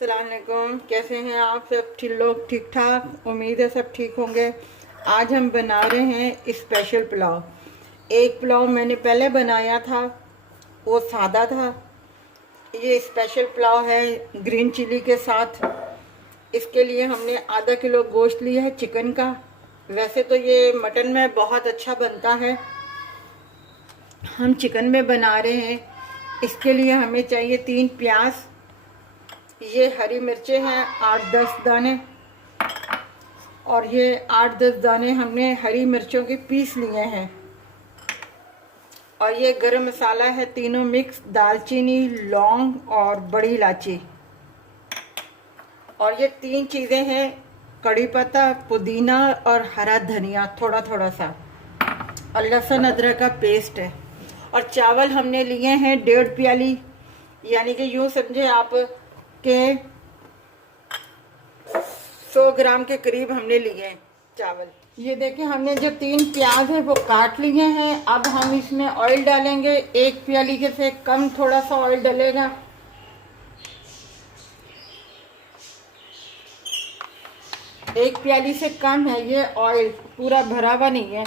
अस्सलाम वालेकुम। कैसे हैं आप सब? लोग ठीक ठाक, उम्मीद है सब ठीक होंगे। आज हम बना रहे हैं स्पेशल पुलाव। एक पुलाव मैंने पहले बनाया था, वो सादा था। ये स्पेशल पुलाव है ग्रीन चिली के साथ। इसके लिए हमने आधा किलो गोश्त लिया है चिकन का। वैसे तो ये मटन में बहुत अच्छा बनता है, हम चिकन में बना रहे हैं। इसके लिए हमें चाहिए 3 प्याज, ये हरी मिर्चें हैं 8-10 दाने, और ये 8-10 दाने हमने हरी मिर्चों के पीस लिए हैं। और ये गरम मसाला है तीनों मिक्स, दालचीनी, लौंग और बड़ी इलायची। और ये 3 चीज़ें हैं, कड़ी पत्ता, पुदीना और हरा धनिया थोड़ा थोड़ा सा, और लहसुन अदरक का पेस्ट है। और चावल हमने लिए हैं 1.5 प्याली, यानी कि यूँ समझे आप के 100 ग्राम के करीब हमने लिए हैं चावल। ये देखें, हमने जो 3 प्याज है वो काट लिए हैं। अब हम इसमें ऑयल डालेंगे। 1 प्याली के से कम थोड़ा सा ऑयल डलेगा। एक प्याली से कम है ये ऑयल, पूरा भरा हुआ नहीं है।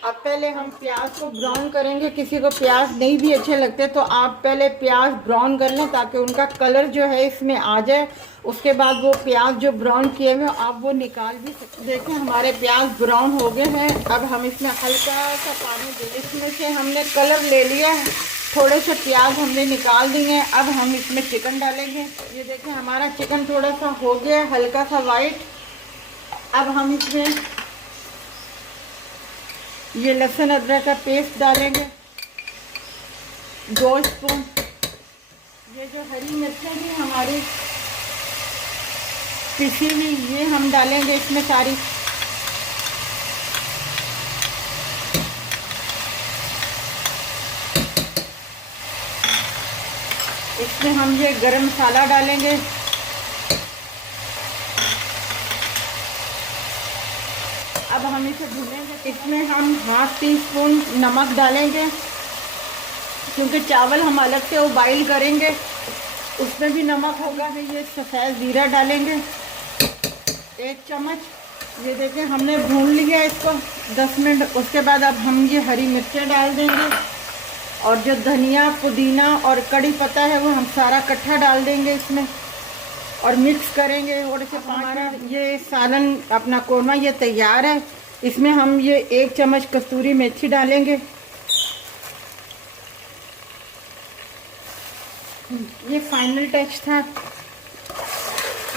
अब पहले हम प्याज को ब्राउन करेंगे। किसी को प्याज नहीं भी अच्छे लगते तो आप पहले प्याज ब्राउन कर लें, ताकि उनका कलर जो है इसमें आ जाए। उसके बाद वो प्याज जो ब्राउन किए हुए आप वो निकाल भी सकते। देखें, हमारे प्याज ब्राउन हो गए हैं। अब हम इसमें हल्का सा पानी दें। इसमें से हमने कलर ले लिया है, थोड़े से प्याज हमने निकाल दिए हैं। अब हम इसमें चिकन डालेंगे। ये देखें, हमारा चिकन थोड़ा सा हो गया हल्का सा वाइट। अब हम इसमें ये लहसुन अदरक का पेस्ट डालेंगे 2 स्पून। ये जो हरी मिर्चें हैं हमारी पिसी हुई, ये हम डालेंगे इसमें सारी। इसमें हम ये गरम मसाला डालेंगे। अब हम इसे भूनेंगे। इसमें हम 1/2 टीस्पून नमक डालेंगे, क्योंकि चावल हम अलग से उबाइल करेंगे, उसमें भी नमक होगा। ये सफ़ेद ज़ीरा डालेंगे 1 चम्मच। ये देखें, हमने भून लिया इसको 10 मिनट। उसके बाद अब हम ये हरी मिर्चें डाल देंगे, और जो धनिया, पुदीना और कड़ी पत्ता है वो हम सारा इकट्ठा डाल देंगे इसमें, और मिक्स करेंगे। और इसे हमारा ये सालन अपना कोरमा ये तैयार है। इसमें हम ये 1 चम्मच कस्तूरी मेथी डालेंगे। ये फाइनल टच था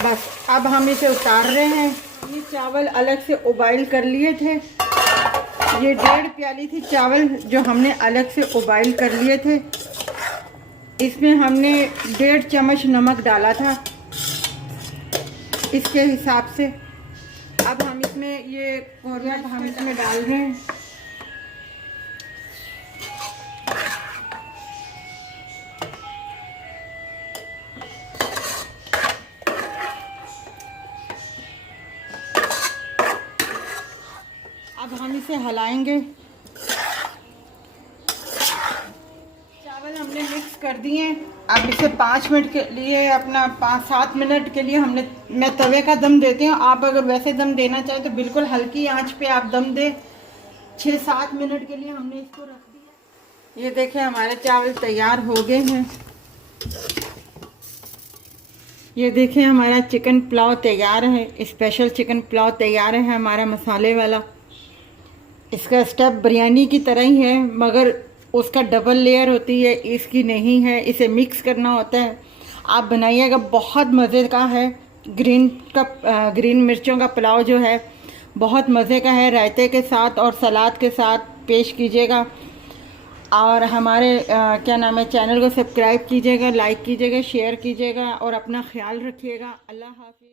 बस। अब हम इसे उतार रहे हैं। ये चावल अलग से उबाइल कर लिए थे। ये 1.5 प्याली थी चावल जो हमने अलग से उबाइल कर लिए थे। इसमें हमने 1.5 चम्मच नमक डाला था इसके हिसाब से। अब हम इसमें ये कोरिया हम इसमें डाल रहे हैं। अब हम इसे हिलाएंगे। चावल हमने मिक्स कर दिए। अब इसे 5 मिनट के लिए, अपना 5-7 मिनट के लिए मैं तवे का दम देती हूँ। आप अगर वैसे दम देना चाहें तो बिल्कुल हल्की आंच पे आप दम दें। 6-7 मिनट के लिए हमने इसको रख दिया। ये देखें, हमारे चावल तैयार हो गए हैं। ये देखें, हमारा चिकन पुलाव तैयार है। स्पेशल चिकन पुलाव तैयार है हमारा मसाले वाला। इसका स्टेप बिरयानी की तरह ही है, मगर उसका डबल लेयर होती है, इसकी नहीं है। इसे मिक्स करना होता है। आप बनाइएगा, बहुत मज़े का है। ग्रीन मिर्चों का पुलाव जो है बहुत मज़े का है। रायते के साथ और सलाद के साथ पेश कीजिएगा। और हमारे क्या नाम है, चैनल को सब्सक्राइब कीजिएगा, लाइक कीजिएगा, शेयर कीजिएगा, और अपना ख्याल रखिएगा। अल्लाह हाफ़िज़।